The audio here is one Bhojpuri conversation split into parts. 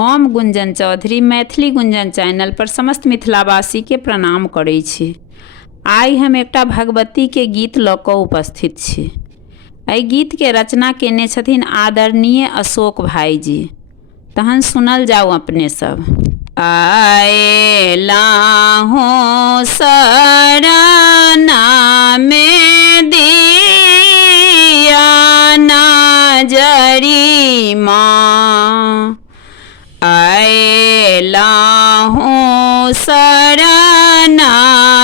हम गुंजन चौधरी मैथिली गुंजन चैनल पर समस्त मिथिलावासी के प्रणाम करै छी। आइ हम एकटा भगवती के गीत लऽ कऽ उपस्थित छी। एहि गीत के रचना केने छथिन आदरणीय अशोक भाईजी। तहन सुनल जाओ अपने सब। आएला हूँ शरणा में दिया नजरी माँ, आएला हूँ शरणा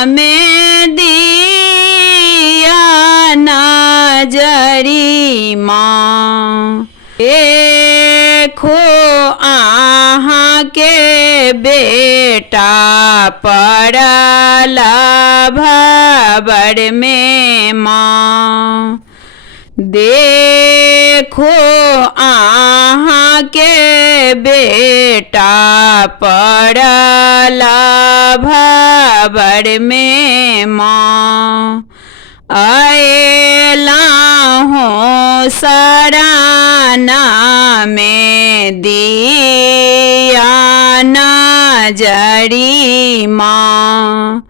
में दिया नजरी माँ। देखो आहाँ के बेटा पड़ला भवर में माँ, देखो आहाँ के बेटा पड़ला भवर में माँ। आएला हूँ शरणा में दिया नजरी माँ,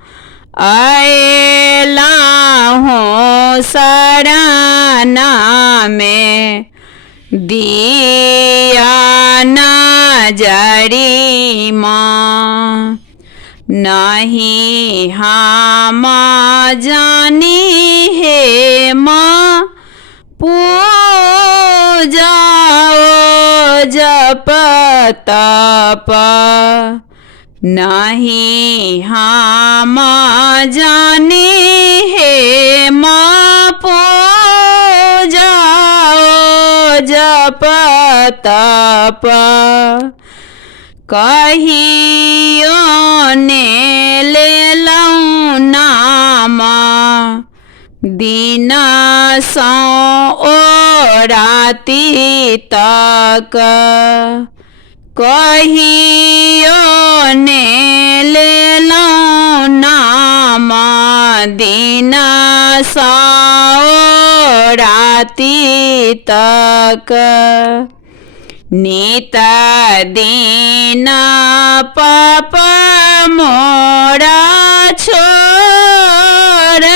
आएला हूँ शरणा में दिया नजरी माँ। नहीं हम जानी है माँ पूजाओ जप तप, नहीं हम जानी है माँ पूजाओ जप तप। कहियो ने ले लऊँ नाम दिन सौ ओ राति तक, कहियो ने ले लऊँ नाम दिन सौ ओ राति तक। नित दिन पाप मोरा छोड़ने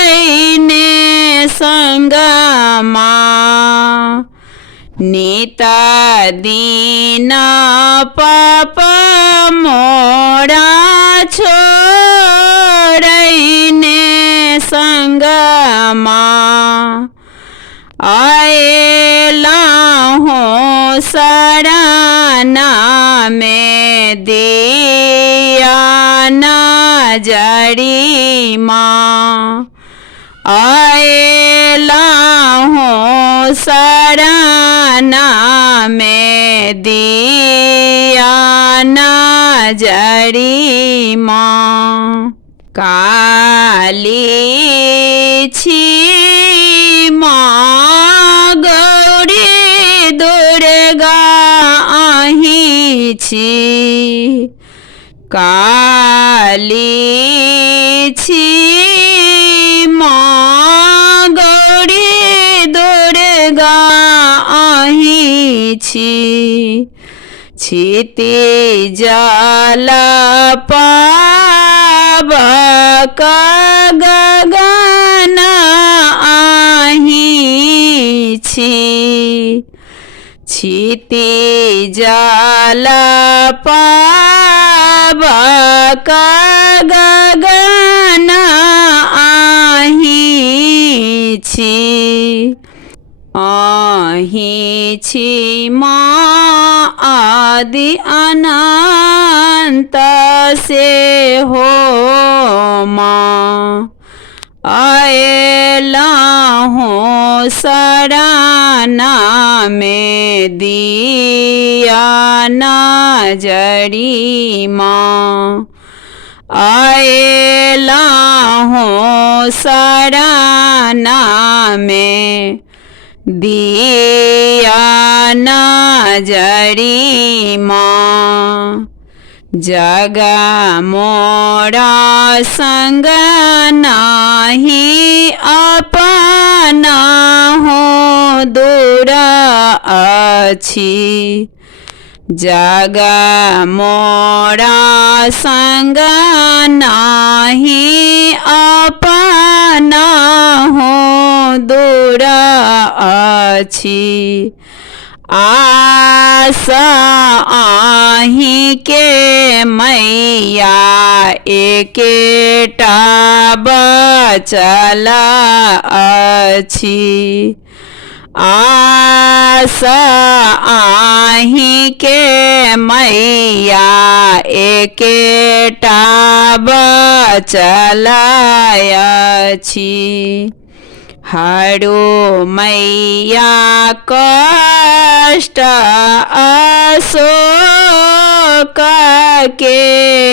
संग माँ, नित दिन पाप मोरा छोड़ने संग माँ। आएला हूँ शरणा में दिया नजरी माँ, आएला हूँ शरणा में दिया नजरी माँ। काली छी माँ गौरी दुर्गा आही छी, काली छी माँ गौरी दुर्गा आही छी। क्षिति जल पावक गगन आही छी, क्षिति जल पावक गगन आही छी। आही छी माँ आदि अनंत से हो माँ, आएला हूँ शरणा में दिया नजरी माँ, आएला हूँ शरणा में दिया नजरी माँ। जग मोरा संग नाही अपना हो दूर अछि, जग मोरा संग नाही अपना हो दूर अछि आशा आही के मैया एकेटा बचल अछि आशा आही के मैया एकेटा बचल अछि हरो मैया कष्ट अशोक के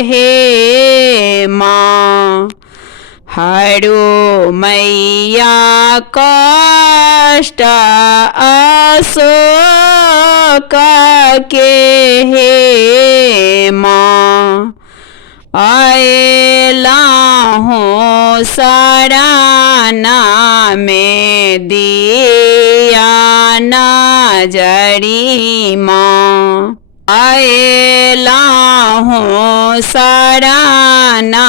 हे माँ हरो मैया कष्ट अशोक के हे माँ आएला हूँ सराना में दिया नजरी माँ आएला हूँ सराना